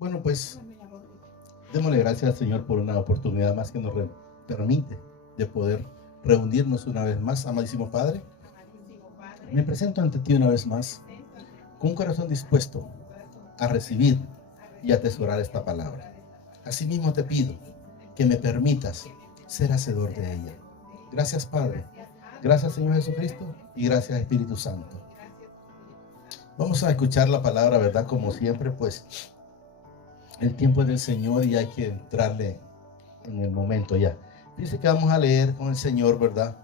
Bueno, pues démosle gracias al Señor por una oportunidad más que nos permite de poder reunirnos una vez más. Amadísimo Padre, me presento ante ti una vez más con un corazón dispuesto a recibir y atesorar esta palabra. Asimismo te pido que me permitas ser hacedor de ella. Gracias, Padre. Gracias, Señor Jesucristo, y gracias, Espíritu Santo. Vamos a escuchar la palabra, ¿verdad? Como siempre, pues el tiempo es del Señor y hay que entrarle en el momento ya. Dice que vamos a leer con el Señor, ¿verdad?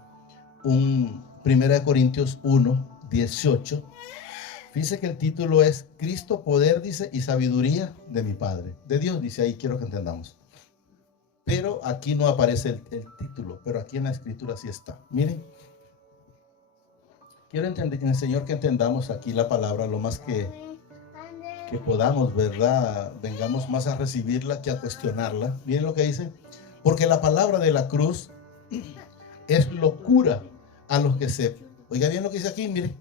Un 1 Corintios 1, 18. Dice que el título es Cristo, poder, dice, y sabiduría de mi Padre. De Dios, dice ahí, quiero que entendamos. Pero aquí no aparece el título, pero aquí en la escritura sí está. Miren, quiero entender en el Señor que entendamos aquí la palabra lo más que podamos, ¿verdad? Vengamos más a recibirla que a cuestionarla. Miren lo que dice. Porque la palabra de la cruz es locura a los que se... Oiga bien lo que dice aquí, miren.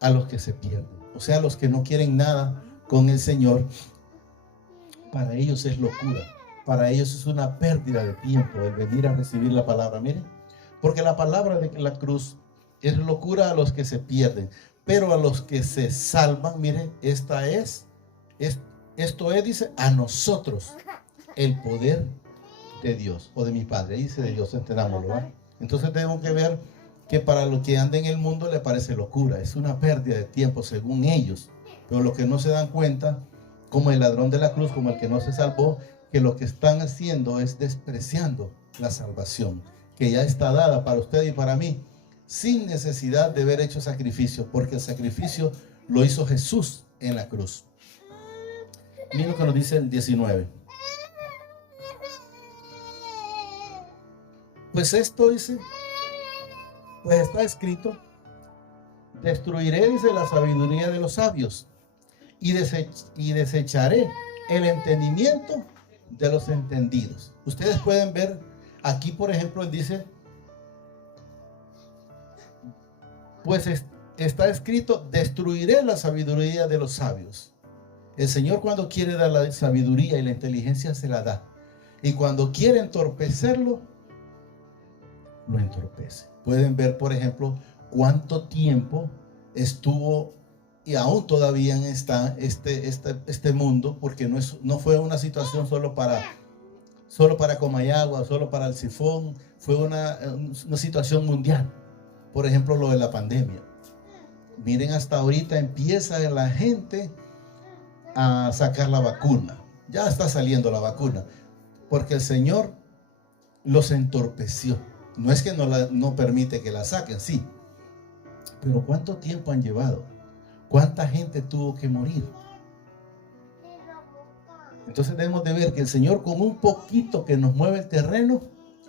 A los que se pierden. O sea, a los que no quieren nada con el Señor. Para ellos es locura. Para ellos es una pérdida de tiempo el venir a recibir la palabra. Miren. Porque la palabra de la cruz es locura a los que se pierden. Pero a los que se salvan, miren, esto es, dice, a nosotros el poder de Dios o de mi Padre. Ahí dice de Dios, entendámoslo, ¿verdad? Entonces tenemos que ver que para los que andan en el mundo le parece locura, es una pérdida de tiempo según ellos, pero los que no se dan cuenta, como el ladrón de la cruz, como el que no se salvó, que lo que están haciendo es despreciando la salvación, que ya está dada para usted y para mí, sin necesidad de haber hecho sacrificio, porque el sacrificio lo hizo Jesús en la cruz. Miren lo que nos dice el 19. Pues esto dice, pues está escrito, destruiré, dice, la sabiduría de los sabios y desecharé el entendimiento de los entendidos. Ustedes pueden ver aquí, por ejemplo, él dice, pues está escrito, destruiré la sabiduría de los sabios. El Señor cuando quiere dar la sabiduría y la inteligencia se la da. Y cuando quiere entorpecerlo, lo entorpece. Pueden ver, por ejemplo, cuánto tiempo estuvo y aún todavía está este mundo, porque no fue una situación solo para Comayagua, solo para el Sifón, fue una situación mundial. Por ejemplo, lo de la pandemia. Miren, hasta ahorita empieza la gente a sacar la vacuna. Ya está saliendo la vacuna, porque el Señor los entorpeció. No es que no permite que la saquen, sí. Pero ¿cuánto tiempo han llevado? ¿Cuánta gente tuvo que morir? Entonces debemos de ver que el Señor con un poquito que nos mueve el terreno,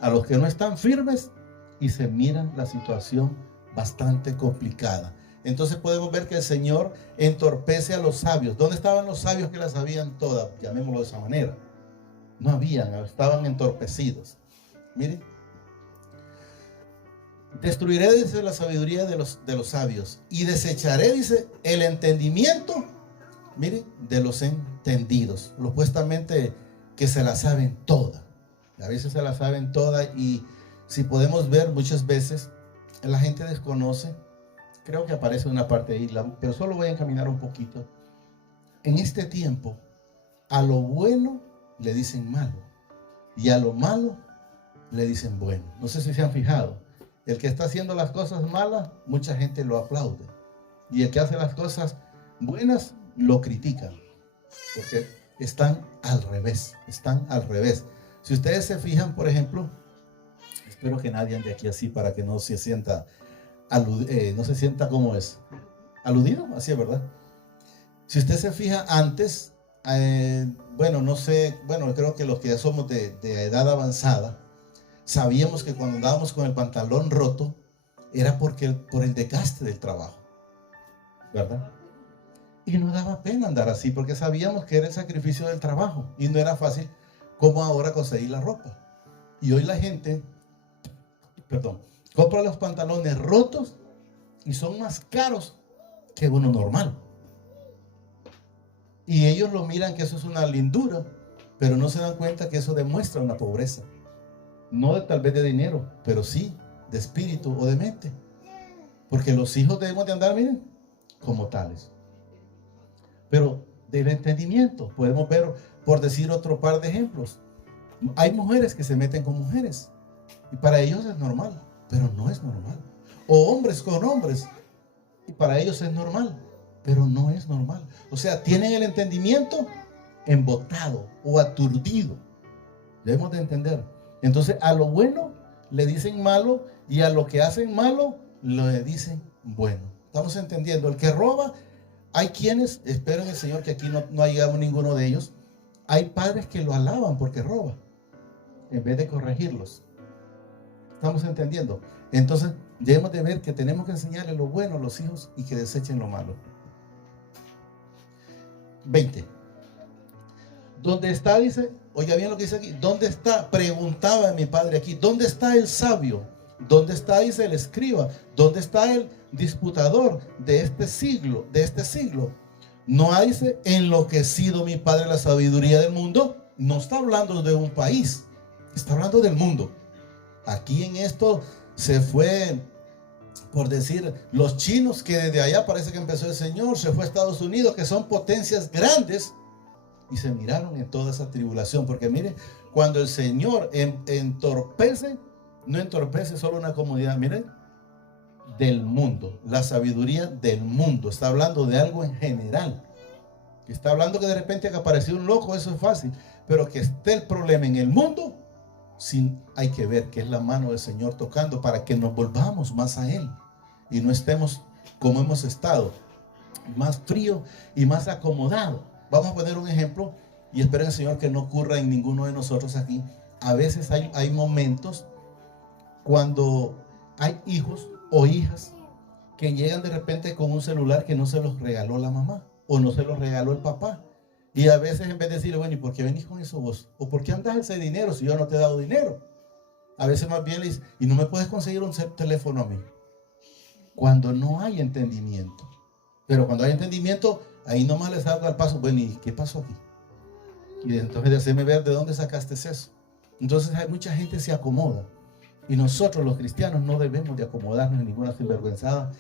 a los que no están firmes, y se miran la situación bastante complicada. Entonces podemos ver que el Señor entorpece a los sabios. ¿Dónde estaban los sabios que las sabían todas? Llamémoslo de esa manera. No habían, estaban entorpecidos. Miren. Destruiré, dice, la sabiduría de los sabios y desecharé, dice, el entendimiento, miren, de los entendidos. Supuestamente que se la saben toda. A veces se la saben toda y si podemos ver muchas veces la gente desconoce. Creo que aparece una parte ahí, pero solo voy a encaminar un poquito. En este tiempo, a lo bueno le dicen malo y a lo malo le dicen bueno. No sé si se han fijado. El que está haciendo las cosas malas, mucha gente lo aplaude. Y el que hace las cosas buenas, lo critican. Porque están al revés. Están al revés. Si ustedes se fijan, por ejemplo, espero que nadie ande aquí así para que no se sienta como es. Aludido, así es, ¿verdad? Si usted se fija antes, no sé, creo que los que ya somos de edad avanzada, sabíamos que cuando andábamos con el pantalón roto era por el desgaste del trabajo, ¿verdad? Y no daba pena andar así porque sabíamos que era el sacrificio del trabajo y no era fácil como ahora conseguir la ropa. Y hoy la gente, compra los pantalones rotos y son más caros que uno normal. Y ellos lo miran que eso es una lindura, pero no se dan cuenta que eso demuestra una pobreza. No tal vez de dinero, pero sí de espíritu o de mente. Porque los hijos debemos de andar, miren, como tales. Pero del entendimiento, podemos ver, por decir otro par de ejemplos. Hay mujeres que se meten con mujeres. Y para ellos es normal, pero no es normal. O hombres con hombres. Y para ellos es normal, pero no es normal. O sea, tienen el entendimiento embotado o aturdido. Debemos de entender. Entonces, a lo bueno le dicen malo y a lo que hacen malo le dicen bueno. Estamos entendiendo. El que roba, hay quienes, espero en el Señor que aquí no hagamos ninguno de ellos. Hay padres que lo alaban porque roba, en vez de corregirlos. Estamos entendiendo. Entonces, debemos de ver que tenemos que enseñarle lo bueno a los hijos y que desechen lo malo. 20. ¿Dónde está? Dice, oiga bien lo que dice aquí. ¿Dónde está? Preguntaba mi padre aquí. ¿Dónde está el sabio? ¿Dónde está? Dice el escriba. ¿Dónde está el disputador de este siglo? ¿No ha, dice, enloquecido mi padre la sabiduría del mundo? No está hablando de un país, está hablando del mundo. Aquí en esto se fue, por decir, los chinos, que desde allá parece que empezó el Señor, se fue a Estados Unidos, que son potencias grandes, y se miraron en toda esa tribulación. Porque mire, cuando el Señor entorpece, no entorpece solo una comunidad, mire, del mundo, la sabiduría del mundo. Está hablando de algo en general. Está hablando que de repente que apareció un loco, eso es fácil, pero que esté el problema en el mundo, sí hay que ver que es la mano del Señor tocando para que nos volvamos más a Él y no estemos como hemos estado, más frío y más acomodado. Vamos a poner un ejemplo y espero en el Señor que no ocurra en ninguno de nosotros aquí. A veces hay momentos cuando hay hijos o hijas que llegan de repente con un celular que no se los regaló la mamá o no se los regaló el papá. Y a veces en vez de decirle, bueno, ¿y por qué venís con eso vos? ¿O por qué andas ese dinero si yo no te he dado dinero? A veces más bien le dice, ¿y no me puedes conseguir un teléfono a mí? Cuando no hay entendimiento. Pero cuando hay entendimiento, ahí nomás les salga el paso, bueno, ¿y qué pasó aquí? Y entonces de hacerme ver de dónde sacaste eso. Entonces hay mucha gente que se acomoda. Y nosotros los cristianos no debemos de acomodarnos en ninguna sinvergüenzada.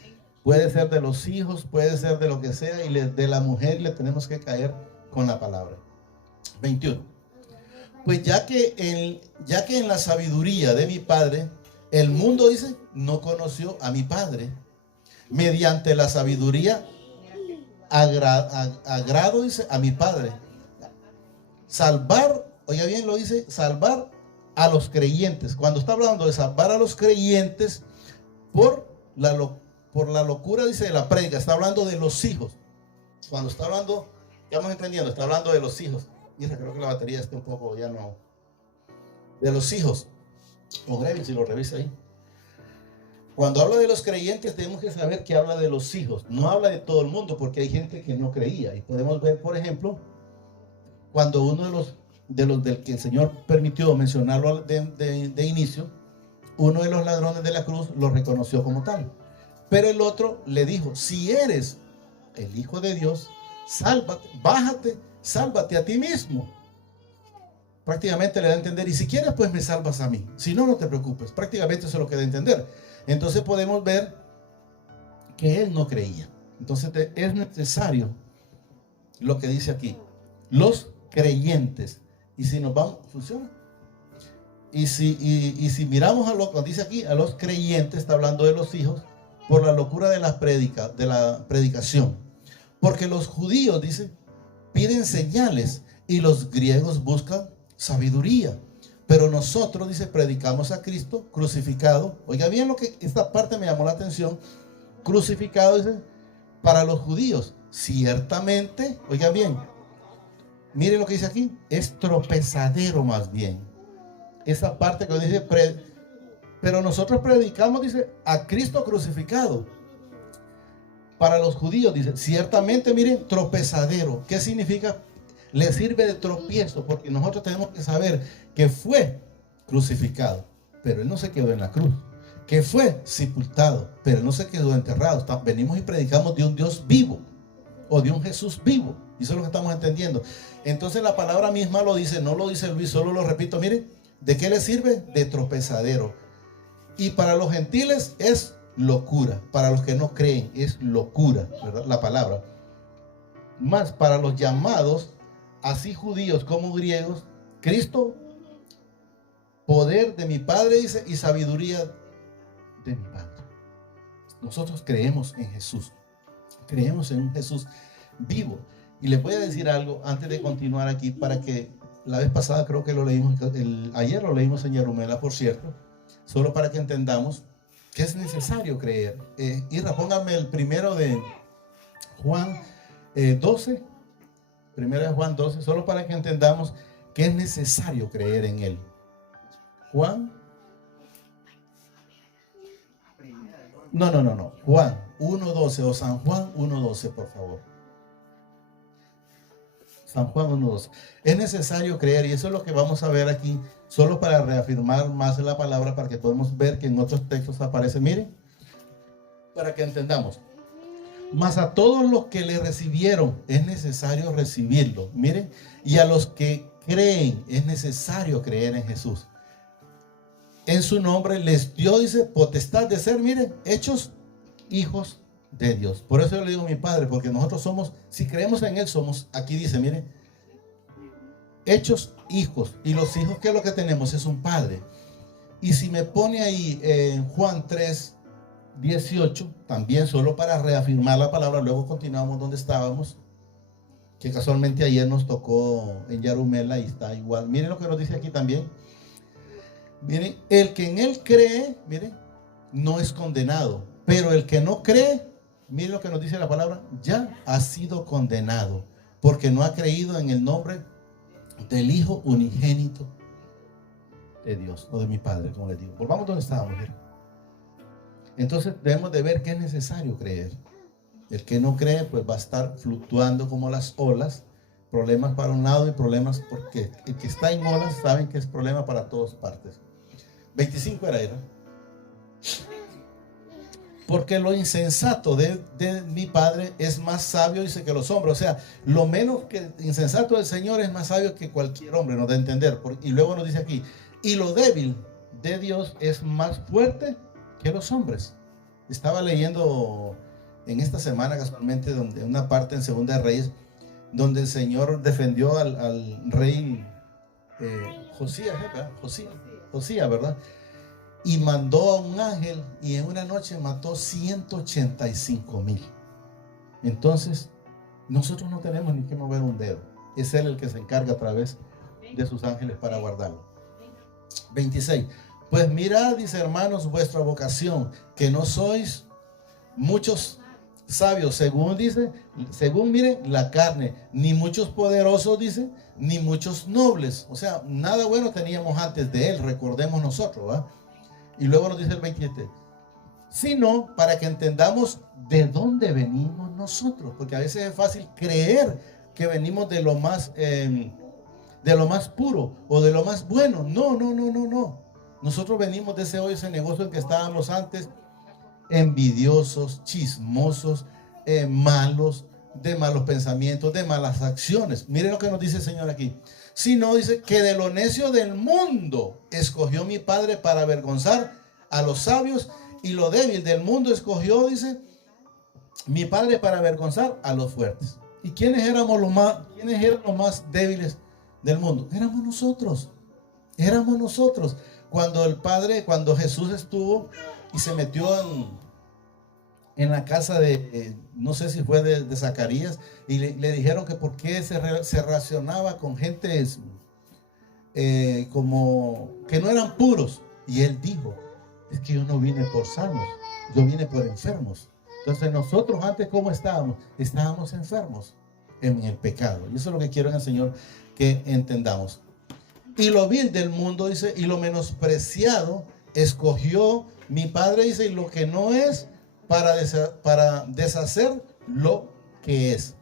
Puede ser de los hijos, puede ser de lo que sea, y de la mujer le tenemos que caer con la palabra. 21. Pues ya que en la sabiduría de mi padre, el mundo, dice, no conoció a mi padre. Mediante la sabiduría agrado, dice, a mi padre. Salvar, oiga bien, lo dice, salvar a los creyentes. Cuando está hablando de salvar a los creyentes por la locura, dice, de la prédica, está hablando de los hijos. Cuando está hablando, ya vamos entendiendo, está hablando de los hijos. Mira, creo que la batería está un poco, ya no. De los hijos. O Grevin, si lo revisa ahí. Cuando habla de los creyentes, tenemos que saber que habla de los hijos. No habla de todo el mundo, porque hay gente que no creía. Y podemos ver, por ejemplo, cuando uno de los del que el Señor permitió mencionarlo de inicio, uno de los ladrones de la cruz lo reconoció como tal. Pero el otro le dijo, si eres el Hijo de Dios, sálvate, bájate, sálvate a ti mismo. Prácticamente le da a entender, y si quieres, pues me salvas a mí. Si no, no te preocupes. Prácticamente eso es lo que da a entender. Entonces podemos ver que él no creía. Entonces es necesario lo que dice aquí. Los creyentes. Y si nos vamos, ¿funciona? Y si miramos a lo que dice aquí, a los creyentes, está hablando de los hijos, por la locura de la predicación. Porque los judíos, dice, piden señales y los griegos buscan sabiduría. Pero nosotros, dice, predicamos a Cristo crucificado. Oiga bien lo que esta parte me llamó la atención. Crucificado, dice, para los judíos. Ciertamente, oiga bien, miren lo que dice aquí, es tropezadero más bien. Esa parte que dice, pero nosotros predicamos, dice, a Cristo crucificado. Para los judíos, dice, ciertamente, miren, tropezadero. ¿Qué significa? Le sirve de tropiezo, porque nosotros tenemos que saber que fue crucificado, pero él no se quedó en la cruz. Que fue sepultado, pero él no se quedó enterrado. Venimos y predicamos de un Dios vivo, o de un Jesús vivo. Y eso es lo que estamos entendiendo. Entonces la palabra misma lo dice, no lo dice Luis, solo lo repito. Mire, ¿de qué le sirve? De tropezadero. Y para los gentiles es locura. Para los que no creen es locura, ¿verdad? La palabra. Más para los llamados, así judíos como griegos, Cristo, poder de mi Padre, dice, y sabiduría de mi Padre. Nosotros creemos en Jesús. Creemos en un Jesús vivo. Y les voy a decir algo antes de continuar aquí, para que la vez pasada creo que lo leímos, ayer lo leímos en Yarumela, por cierto, solo para que entendamos que es necesario creer. Irra, póngame el primero de Juan 12, primero de Juan 12, solo para que entendamos que es necesario creer en Él. Juan, no, Juan 1.12 o San Juan 1.12, por favor. San Juan 1.12. Es necesario creer, y eso es lo que vamos a ver aquí, solo para reafirmar más la palabra, para que podamos ver que en otros textos aparece. Miren, para que entendamos. Mas a todos los que le recibieron es necesario recibirlo. Miren, y a los que creen es necesario creer en Jesús. En su nombre les dio, dice, potestad de ser, miren, hechos hijos de Dios. Por eso yo le digo a mi Padre, porque nosotros somos, si creemos en Él, somos, aquí dice, miren, hechos hijos. Y los hijos, ¿qué es lo que tenemos? Es un Padre. Y si me pone ahí en Juan 3:18, también solo para reafirmar la palabra, luego continuamos donde estábamos, que casualmente ayer nos tocó en Yarumela y está igual. Miren lo que nos dice aquí también. Miren, el que en Él cree, miren, no es condenado, pero el que no cree, miren lo que nos dice la palabra, ya ha sido condenado, porque no ha creído en el nombre del Hijo unigénito de Dios, o de mi Padre, como les digo. Volvamos donde estábamos. Miren. Entonces debemos de ver que es necesario creer. El que no cree, pues va a estar fluctuando como las olas, problemas para un lado y problemas, porque el que está en olas saben que es problema para todas partes. 25 era. Porque lo insensato de mi Padre es más sabio, dice, que los hombres. O sea, lo menos que insensato del Señor es más sabio que cualquier hombre, nos da a entender. Y luego nos dice aquí, y lo débil de Dios es más fuerte que los hombres. Estaba leyendo en esta semana casualmente donde una parte en Segunda de Reyes, donde el Señor defendió al rey Josías, ¿verdad? Y mandó a un ángel y en una noche mató 185,000. Entonces, nosotros no tenemos ni que mover un dedo. Es Él el que se encarga a través de sus ángeles para guardarlo. 26. Pues mirad, dice, hermanos, vuestra vocación, que no sois muchos sabios, según dice, según miren la carne, ni muchos poderosos, dice, ni muchos nobles. O sea, nada bueno teníamos antes de Él, recordemos nosotros, ¿va? Y luego nos dice el 27, sino para que entendamos de dónde venimos nosotros, porque a veces es fácil creer que venimos de lo más puro o de lo más bueno. No. Nosotros venimos de ese hoyo, ese negocio en que estábamos antes, envidiosos, chismosos, malos, de malos pensamientos, de malas acciones. Miren lo que nos dice el Señor aquí. Sino dice que de lo necio del mundo escogió mi Padre para avergonzar a los sabios, y lo débil del mundo escogió, dice, mi Padre para avergonzar a los fuertes. ¿Y quiénes éramos los más débiles del mundo? Éramos nosotros. Cuando Jesús estuvo y se metió en la casa de, no sé si fue de Zacarías, y le dijeron que por qué se relacionaba con gentes como que no eran puros. Y él dijo, es que yo no vine por sanos, yo vine por enfermos. Entonces nosotros antes, ¿cómo estábamos? Estábamos enfermos en el pecado. Y eso es lo que quiero en el Señor que entendamos. Y lo vil del mundo, dice, y lo menospreciado escogió mi Padre, dice, y lo que no es, para deshacer lo que es,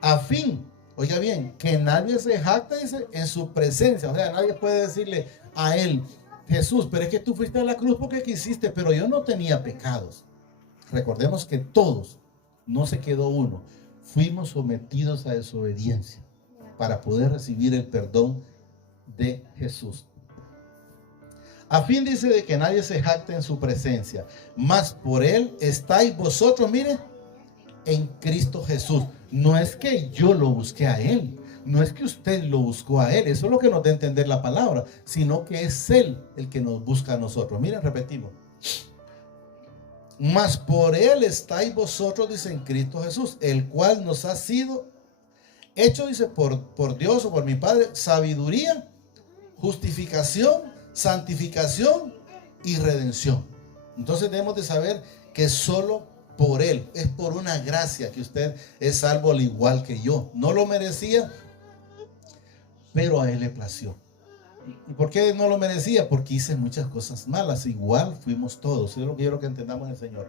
a fin, oiga bien, que nadie se jacta, dice, en su presencia. O sea, nadie puede decirle a Él, Jesús, pero es que tú fuiste a la cruz porque quisiste, pero yo no tenía pecados. Recordemos que todos, no se quedó uno, fuimos sometidos a desobediencia para poder recibir el perdón de Jesús. A fin dice de que nadie se jacte en su presencia, mas por él estáis vosotros, mire, en Cristo Jesús. No es que yo lo busqué a él, no es que usted lo buscó a él, eso es lo que nos da a entender la palabra, sino que es él el que nos busca a nosotros. Miren, repetimos. Mas por él estáis vosotros, dice, en Cristo Jesús, el cual nos ha sido hecho, dice, por Dios o por mi Padre, sabiduría, justificación, santificación y redención. Entonces debemos de saber que solo por él, es por una gracia que usted es salvo al igual que yo. No lo merecía, pero a él le plació. ¿Y por qué no lo merecía? Porque hice muchas cosas malas, igual fuimos todos. Eso es lo que quiero que entendamos en el Señor.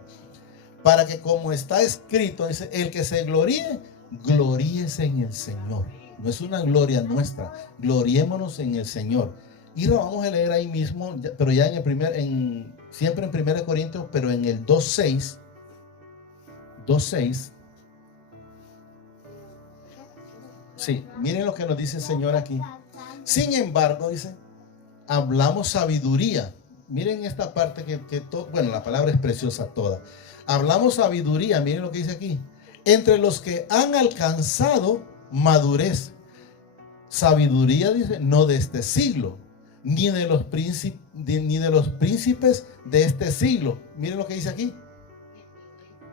Para que, como está escrito, dice, el que se gloríe, gloríese en el Señor. No es una gloria nuestra, gloriémonos en el Señor. Y lo vamos a leer ahí mismo, pero ya siempre en 1 Corintios, pero en el 2:6. 2:6. Sí, miren lo que nos dice el Señor aquí. Sin embargo, dice, hablamos sabiduría. Miren esta parte bueno, la palabra es preciosa toda. Hablamos sabiduría, miren lo que dice aquí. Entre los que han alcanzado madurez. Sabiduría, dice, no de este siglo, ni de los príncipes de este siglo. Miren lo que dice aquí.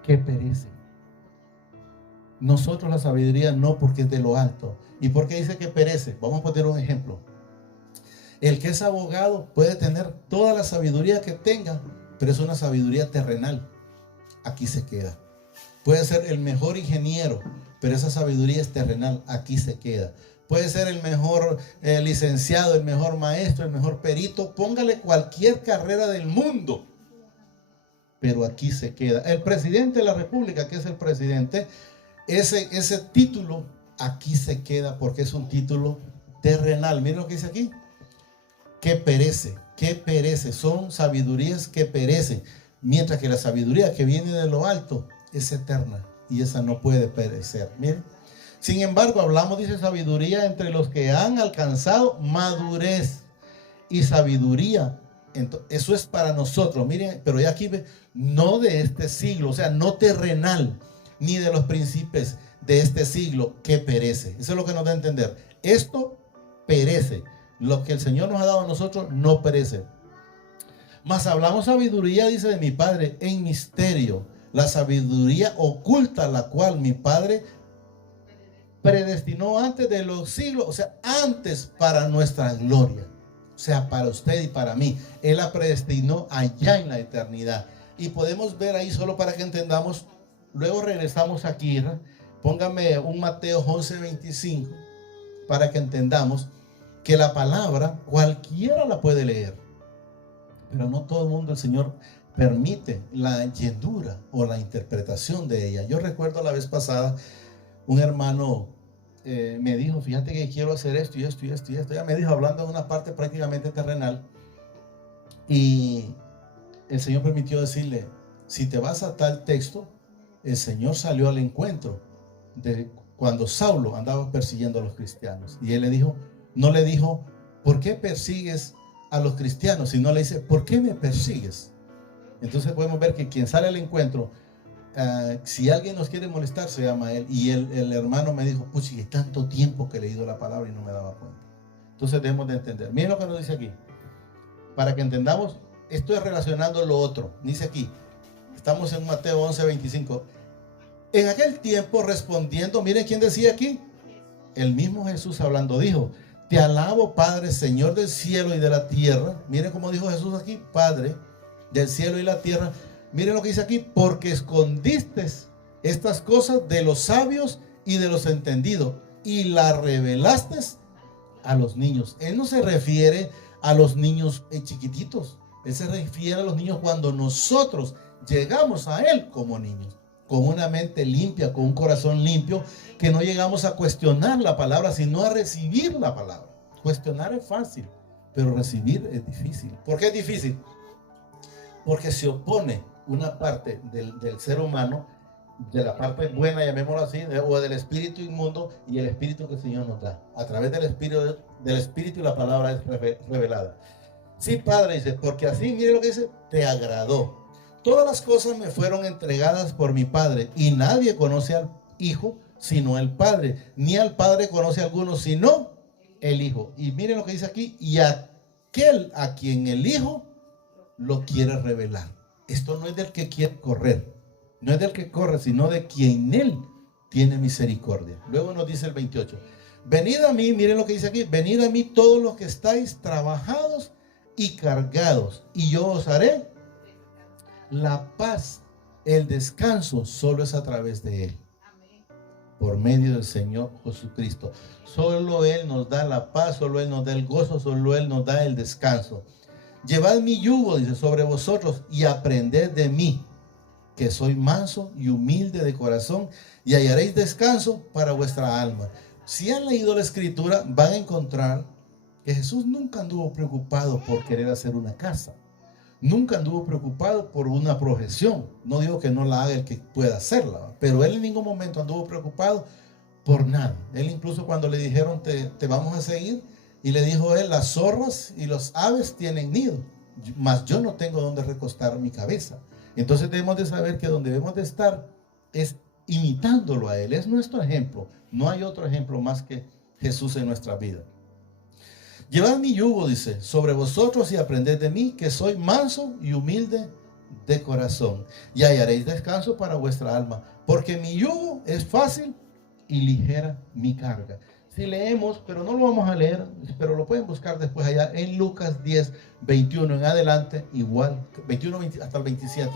Que perece. Nosotros la sabiduría no, porque es de lo alto. ¿Y por qué dice que perece? Vamos a poner un ejemplo. El que es abogado puede tener toda la sabiduría que tenga, pero es una sabiduría terrenal. Aquí se queda. Puede ser el mejor ingeniero, pero esa sabiduría es terrenal. Aquí se queda. Puede ser el mejor licenciado, el mejor maestro, el mejor perito. Póngale cualquier carrera del mundo, pero aquí se queda. El presidente de la república, que es el presidente, ese título aquí se queda, porque es un título terrenal. Miren lo que dice aquí. Que perece. Son sabidurías que perecen, mientras que la sabiduría que viene de lo alto es eterna y esa no puede perecer. Miren. Sin embargo, hablamos, dice, sabiduría entre los que han alcanzado madurez y sabiduría. Eso es para nosotros. Miren, pero ya aquí no de este siglo, o sea, no terrenal, ni de los príncipes de este siglo que perece. Eso es lo que nos da a entender. Esto perece. Lo que el Señor nos ha dado a nosotros no perece. Mas hablamos sabiduría, dice, de mi Padre en misterio. La sabiduría oculta, la cual mi Padre predestinó antes de los siglos, o sea, antes para nuestra gloria. O sea, para usted y para mí. Él la predestinó allá en la eternidad. Y podemos ver ahí, solo para que entendamos. Luego regresamos aquí. Póngame un Mateo 11:25 para que entendamos que la palabra cualquiera la puede leer, pero no todo el mundo el Señor permite la llenura o la interpretación de ella. Yo recuerdo la vez pasada un hermano me dijo, fíjate que quiero hacer esto y esto y esto y esto. Ya me dijo, hablando de una parte prácticamente terrenal, y el Señor permitió decirle, si te vas a tal texto, el Señor salió al encuentro de cuando Saulo andaba persiguiendo a los cristianos. Y él le dijo, no le dijo, ¿por qué persigues a los cristianos? Sino le dice, ¿por qué me persigues? Entonces podemos ver que quien sale al encuentro, si alguien nos quiere molestar, se llama él. Y el hermano me dijo, pues hay tanto tiempo que he leído la palabra y no me daba cuenta. Entonces debemos de entender. Miren lo que nos dice aquí. Para que entendamos, estoy relacionando lo otro. Dice aquí, estamos en Mateo 11:25. En aquel tiempo respondiendo, miren quién decía aquí. El mismo Jesús hablando dijo, te alabo, Padre, Señor del cielo y de la tierra. Miren cómo dijo Jesús aquí, Padre del cielo y la tierra. Miren lo que dice aquí, porque escondiste estas cosas de los sabios y de los entendidos y las revelaste a los niños. Él no se refiere a los niños chiquititos. Él se refiere a los niños cuando nosotros llegamos a Él como niños, con una mente limpia, con un corazón limpio, que no llegamos a cuestionar la palabra, sino a recibir la palabra. Cuestionar es fácil, pero recibir es difícil. ¿Por qué es difícil? Porque se opone una parte del ser humano de la parte buena, llamémoslo así, o del espíritu inmundo y el espíritu que el Señor nos da. A través del espíritu y la palabra es revelada. Sí, Padre, dice, porque así, mire lo que dice, te agradó. Todas las cosas me fueron entregadas por mi Padre, y nadie conoce al Hijo sino el Padre, ni al Padre conoce a alguno sino el Hijo. Y miren lo que dice aquí, y aquel a quien el Hijo lo quiere revelar. Esto no es del que quiere correr, no es del que corre, sino de quien Él tiene misericordia. Luego nos dice el 28, venid a mí, miren lo que dice aquí, venid a mí todos los que estáis trabajados y cargados, y yo os haré la paz. El descanso solo es a través de Él, por medio del Señor Jesucristo. Solo Él nos da la paz, solo Él nos da el gozo, solo Él nos da el descanso. Llevad mi yugo, dice, sobre vosotros y aprended de mí, que soy manso y humilde de corazón, y hallaréis descanso para vuestra alma. Si han leído la Escritura, van a encontrar que Jesús nunca anduvo preocupado por querer hacer una casa. Nunca anduvo preocupado por una profesión. No digo que no la haga el que pueda hacerla, pero Él en ningún momento anduvo preocupado por nada. Él incluso cuando le dijeron te vamos a seguir, y le dijo Él, las zorras y los aves tienen nido, mas yo no tengo donde recostar mi cabeza. Entonces debemos de saber que donde debemos de estar es imitándolo a Él. Es nuestro ejemplo. No hay otro ejemplo más que Jesús en nuestra vida. Llevad mi yugo, dice, sobre vosotros y aprended de mí, que soy manso y humilde de corazón, y hallaréis descanso para vuestra alma, porque mi yugo es fácil y ligera mi carga. Si leemos, pero no lo vamos a leer, pero lo pueden buscar después allá en Lucas 10, 21 en adelante, igual, 21 hasta el 27,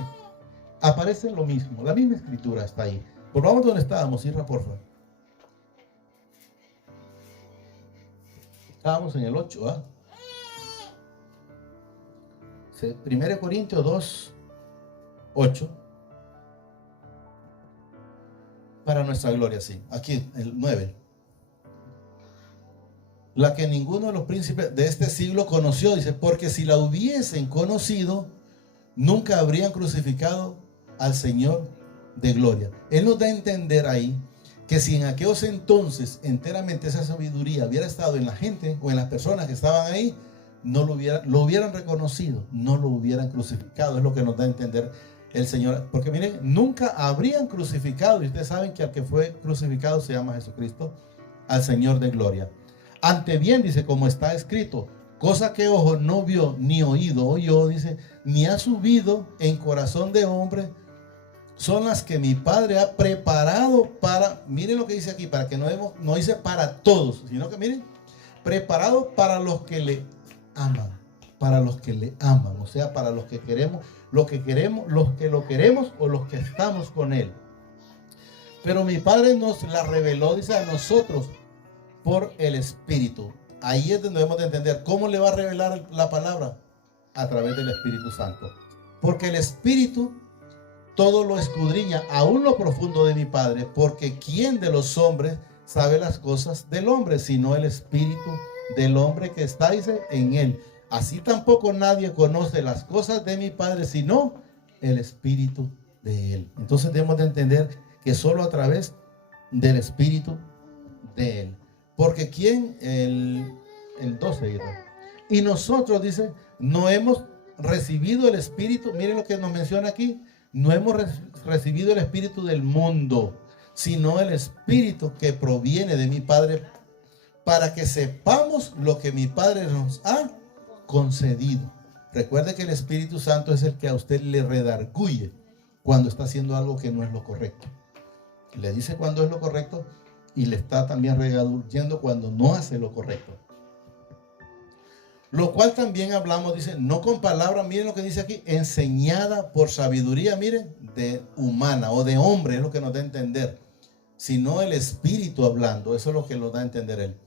aparece lo mismo, la misma escritura está ahí. Volvamos donde estábamos, Irra, por favor. Estábamos en el 8, ¿ah? 1 Corintios 2, 8. Para nuestra gloria, sí. Aquí, el 9. La que ninguno de los príncipes de este siglo conoció, dice, porque si la hubiesen conocido, nunca habrían crucificado al Señor de gloria. Él nos da a entender ahí que si en aquellos entonces enteramente esa sabiduría hubiera estado en la gente o en las personas que estaban ahí, no lo hubieran reconocido, no lo hubieran crucificado. Es lo que nos da a entender el Señor. Porque miren, nunca habrían crucificado, y ustedes saben que al que fue crucificado se llama Jesucristo, al Señor de gloria. Ante bien, dice, como está escrito, cosa que ojo no vio, ni oído oyó, dice, ni ha subido en corazón de hombre, son las que mi Padre ha preparado para, miren lo que dice aquí, para que no dice para todos, sino que miren, preparado para los que le aman, o sea, para los que queremos, los que lo queremos o los que estamos con Él. Pero mi Padre nos la reveló, dice, a nosotros por el Espíritu. Ahí es donde debemos de entender cómo le va a revelar la palabra, a través del Espíritu Santo, porque el Espíritu todo lo escudriña, aún lo profundo de mi Padre, porque ¿quién de los hombres sabe las cosas del hombre, sino el Espíritu del hombre que está, dice, en él? Así tampoco nadie conoce las cosas de mi Padre, sino el Espíritu de él. Entonces debemos de entender que solo a través del Espíritu de él. Porque ¿quién? El 12, y nosotros, dice, no hemos recibido el Espíritu, miren lo que nos menciona aquí, no hemos recibido el Espíritu del mundo, sino el Espíritu que proviene de mi Padre, para que sepamos lo que mi Padre nos ha concedido. Recuerde que el Espíritu Santo es el que a usted le redarguye cuando está haciendo algo que no es lo correcto. Le dice cuando es lo correcto y le está también redarguyendo cuando no hace lo correcto. Lo cual también hablamos, dice, no con palabras, miren lo que dice aquí, enseñada por sabiduría, miren, de humana o de hombre, es lo que nos da a entender, sino el Espíritu hablando, eso es lo que nos da a entender él.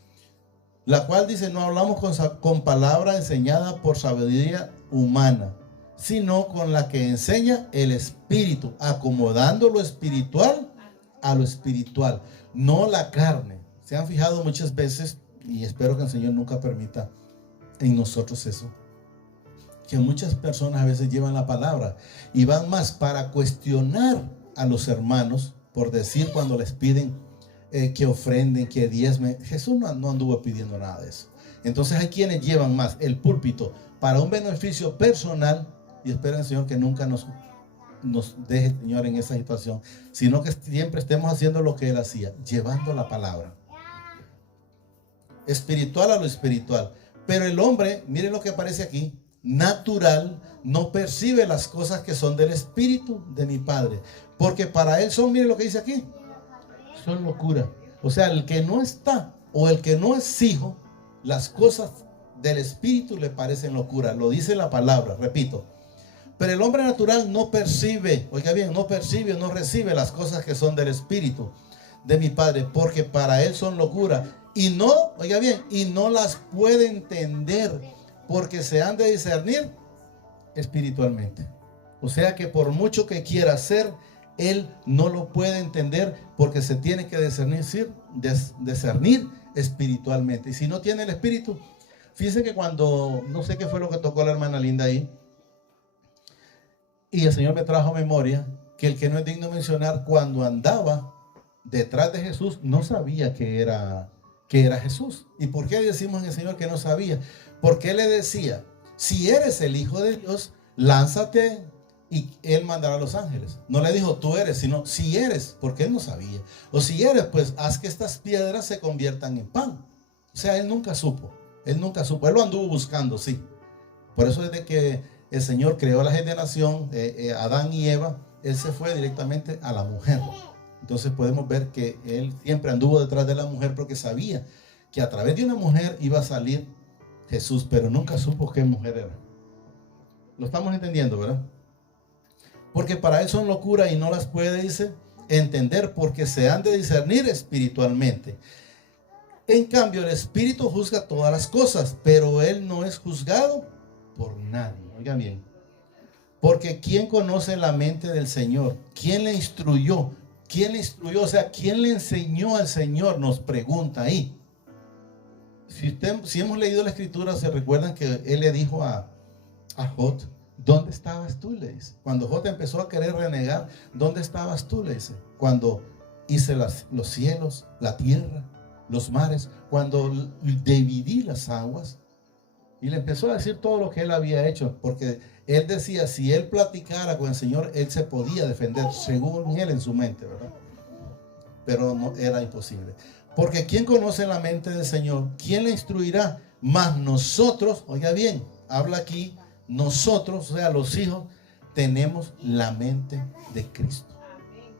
La cual dice, no hablamos con palabra enseñada por sabiduría humana, sino con la que enseña el Espíritu, acomodando lo espiritual a lo espiritual, no la carne. Se han fijado muchas veces, y espero que el Señor nunca permita en nosotros eso, que muchas personas a veces llevan la palabra y van más para cuestionar a los hermanos por decir cuando les piden que ofrenden, que diezmen. Jesús no anduvo pidiendo nada de eso. Entonces hay quienes llevan más el púlpito para un beneficio personal, y esperen, Señor, que nunca nos deje, Señor, en esa situación, sino que siempre estemos haciendo lo que Él hacía, llevando la palabra espiritual a lo espiritual. Pero el hombre, miren lo que aparece aquí, natural, no percibe las cosas que son del Espíritu de mi Padre, porque para él son, miren lo que dice aquí, son locura. O sea, el que no está o el que no es hijo, las cosas del Espíritu le parecen locura. Lo dice la palabra, repito. Pero el hombre natural no percibe, oiga bien, no percibe, no recibe las cosas que son del Espíritu de mi Padre, porque para él son locura. Y no, oiga bien, y no las puede entender, porque se han de discernir espiritualmente. O sea que por mucho que quiera hacer, él no lo puede entender, porque se tiene que discernir espiritualmente. Y si no tiene el Espíritu, fíjense que cuando, no sé qué fue lo que tocó la hermana Linda ahí, y el Señor me trajo a memoria que el que no es digno de mencionar, cuando andaba detrás de Jesús, no sabía que era Jesús. ¿Y por qué decimos en el Señor que no sabía? Porque Él le decía, si eres el Hijo de Dios, lánzate y Él mandará a los ángeles. No le dijo tú eres, sino si eres, porque Él no sabía. O si eres, pues haz que estas piedras se conviertan en pan. O sea, Él nunca supo. Él lo anduvo buscando, sí. Por eso desde que el Señor creó la generación, Adán y Eva, Él se fue directamente a la mujer. Entonces podemos ver que Él siempre anduvo detrás de la mujer, porque sabía que a través de una mujer iba a salir Jesús, pero nunca supo qué mujer era. Lo estamos entendiendo, ¿verdad? Porque para Él son locura y no las puede, dice, entender, porque se han de discernir espiritualmente. En cambio, el Espíritu juzga todas las cosas, pero Él no es juzgado por nadie. Oigan bien. Porque ¿quién conoce la mente del Señor? ¿Quién le instruyó? ¿Quién le instruyó? O sea, ¿quién le enseñó al Señor? Nos pregunta ahí. Si hemos leído la Escritura, se recuerdan que Él le dijo a Jod, ¿dónde estabas tú? Le dice. Cuando Jod empezó a querer renegar, ¿dónde estabas tú? Le dice. Cuando hice los cielos, la tierra, los mares, cuando dividí las aguas. Y le empezó a decir todo lo que él había hecho, porque él decía, si él platicara con el Señor, él se podía defender, según él en su mente, ¿verdad? Pero no, era imposible. Porque ¿quién conoce la mente del Señor? ¿Quién le instruirá? Mas nosotros, oiga bien, habla aquí, nosotros, o sea, los hijos, tenemos la mente de Cristo.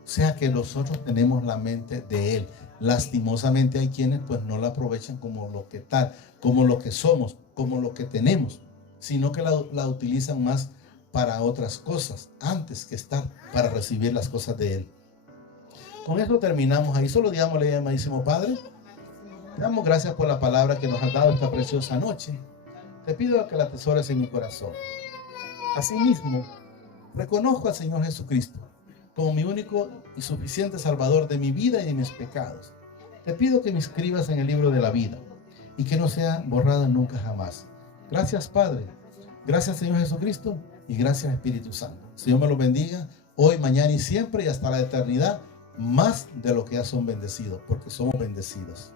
O sea que nosotros tenemos la mente de Él. Lastimosamente hay quienes pues no la aprovechan como lo que tal, como lo que somos, como lo que tenemos, sino que la utilizan más para otras cosas, antes que estar para recibir las cosas de Él. Con esto terminamos ahí. Solo digámosle, amadísimo Padre, te damos gracias por la palabra que nos has dado esta preciosa noche. Te pido que la atesores en mi corazón. Asimismo, reconozco al Señor Jesucristo como mi único y suficiente Salvador de mi vida y de mis pecados. Te pido que me inscribas en el libro de la vida y que no sea borrada nunca jamás. Gracias, Padre. Gracias, Señor Jesucristo, y gracias, Espíritu Santo. Señor me lo bendiga hoy, mañana y siempre, y hasta la eternidad, más de lo que ya son bendecidos, porque somos bendecidos.